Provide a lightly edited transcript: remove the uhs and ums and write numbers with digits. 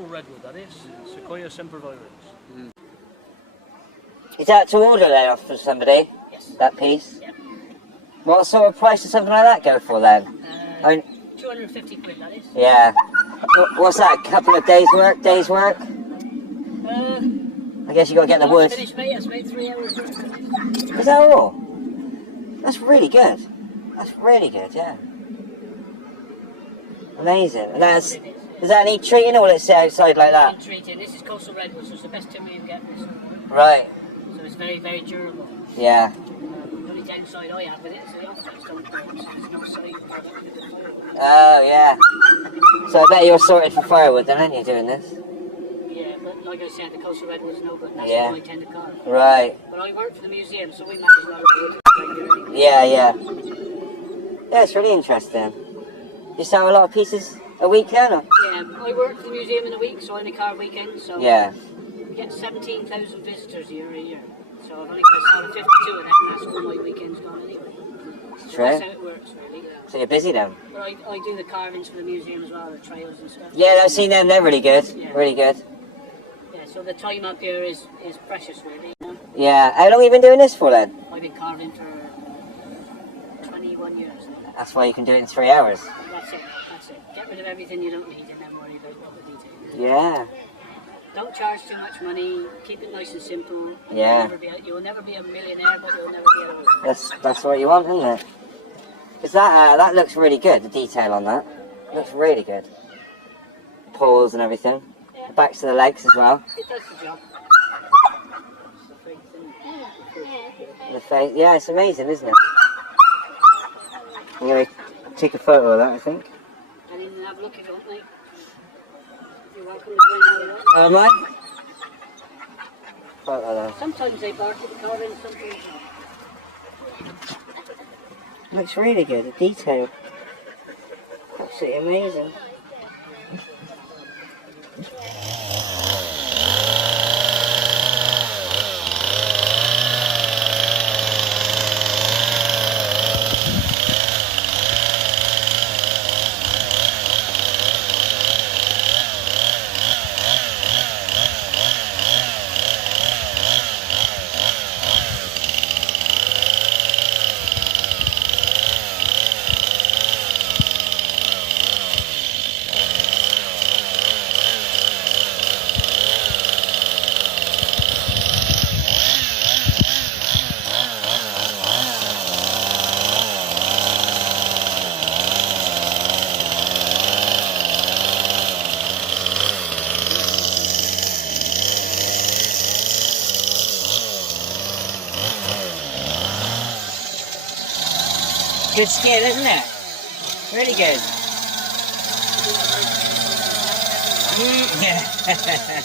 coastal redwood, that is. Sequoia sempervirens. Is that to order then for somebody? Yes. That piece? Yep. What sort of price does something like that go for then? I mean, 250 quid, that is. yeah. What's that? A couple of days work? Days work? I guess you got to get the wood. Finished, mate. It's made 3 hours work. Is that all? That's really good. That's really good, yeah. Amazing. And that's, does that need treating or will it sit outside like that? Treating. This is coastal redwood, so it's the best timber you can get. Right. So it's very, very durable. Yeah. The only downside I have with it is the offsets don't go, so there's no side for it. Oh, yeah. So I bet you're sorted for firewood then, aren't you, doing this? Yeah, but like I said, the coastal redwood's no good. That's Yeah. what I tend to carve. Right. But I work for the museum, so we manage a lot of wood. Yeah, yeah. Yeah, it's really interesting. You sell a lot of pieces a week then? Or? Yeah, I work for the museum in a week, so I only carve weekends. So Yeah. we get 17,000 visitors a year. So I've only got to sell 52 of them, and that's all my weekends gone anyway. So True. that's how it works, really. So you're busy then? But I do the carvings for the museum as well, the trails and stuff. Yeah, I've seen them. They're really good. Yeah. Really good. Yeah, so the time up here is precious, really. You know? Yeah. How long have you been doing this for then? I've been carving for 21 years now. That's why you can do it in 3 hours. That's it. Get rid of everything you don't need and then worry about what the detail is. Yeah. Don't charge too much money. Keep it nice and simple. Yeah. You will never be a millionaire, but you'll never be a... That's what you want, isn't it? Because that looks really good. The detail on that looks really good. Paws and everything. Yeah. The backs of the legs as well. It does the job. The face. Yeah, it's amazing, isn't it? I'm gonna take a photo of that, I think. And then have a look if you want, mate. You're welcome to go in there. Oh, am I? Photo there. Sometimes they bark at the carving, sometimes not. Looks really good. The detail. Absolutely amazing. Good skin, isn't it? Really good. Yeah.